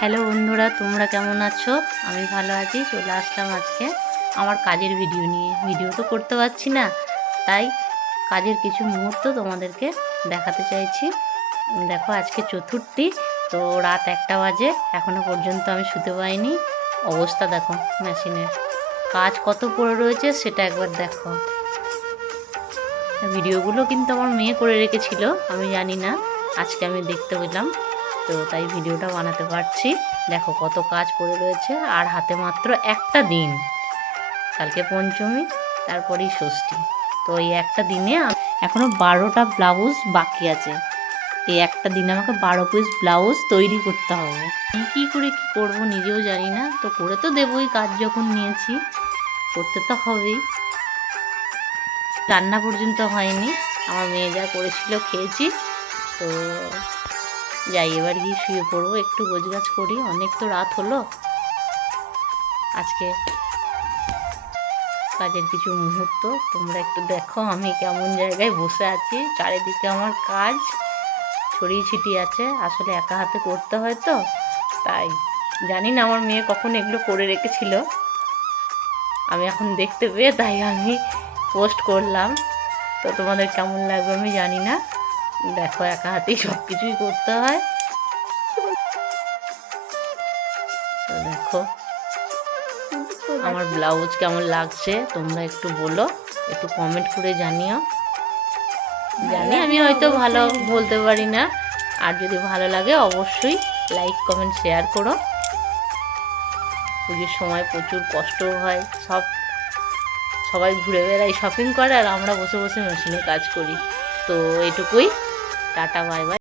Hello বন্ধুরা, তোমরা কেমন আছো? আমি ভালো আছি। চলে আসলাম আজকে আমার কাজের ভিডিও নিয়ে। ভিডিও তো করতে পারছি না, তাই কাজের কিছু মুহূর্ত তোমাদেরকে দেখাতে চাইছি। দেখো, আজকে চতুর্থী, তো রাত 1টা বাজে, এখনও পর্যন্ত আমি শুতে পাইনি। অবস্থা দেখো মেশিনের, কাজ কত পড়ে রয়েছে সেটা একবার দেখো। ভিডিওগুলো কিন্তু আমার মেয়ে করে রেখেছিল, আমি জানি না, আজকে আমি দেখতে পেলাম, তো তাই ভিডিওটা বানাতে পারছি। দেখো কত কাজ পড়ে রয়েছে, আর হাতে মাত্র একটা দিন। কালকে পঞ্চমী, তারপরেই ষষ্ঠী। তো এই একটা দিনে এখনও 12টা ব্লাউজ বাকি আছে। এই একটা দিনে আমাকে 12 পিস ব্লাউজ তৈরি করতে হবে। কী করে কী করবো নিজেও জানি না, তো করে তো দেবই, কাজ যখন নিয়েছি করতে তো হবেই। রান্না পর্যন্ত হয়নি, আমার মেয়ে যা করেছিল খেয়েছি। তো যাই, এবার গিয়ে শুয়ে পড়বো, একটু গোছগাছ করি, অনেক তো রাত হলো। আজকে কাজের কিছু মুহূর্ত তোমরা একটু দেখো, আমি কেমন জায়গায় বসে আছি। চারিদিকে আমার কাজ ছড়িয়ে ছিটিয়ে আছে, আসলে একা হাতে করতে হয় তো, তাই জানি না আমার মেয়ে কখন এগুলো করে রেখেছিল, আমি এখন দেখতে পেয়ে তাই আমি পোস্ট করলাম। তো তোমাদের কেমন লাগবে আমি জানি না। দেখো, একা হাতেই সব কিছুই করতে হয়। তো দেখো আমার ব্লাউজ কেমন লাগছে তোমরা একটু বলো, একটু কমেন্ট করে জানিও। জানি আমি হয়তো ভালো বলতে পারি না, আর যদি ভালো লাগে অবশ্যই লাইক কমেন্ট শেয়ার করো। পুজোর সময় প্রচুর কষ্টও হয়, সবাই ঘুরে বেড়ায়, শপিং করে, আর আমরা বসে বসে মেশিনে কাজ করি। তো এটুকুই, টাটা বাই বাই।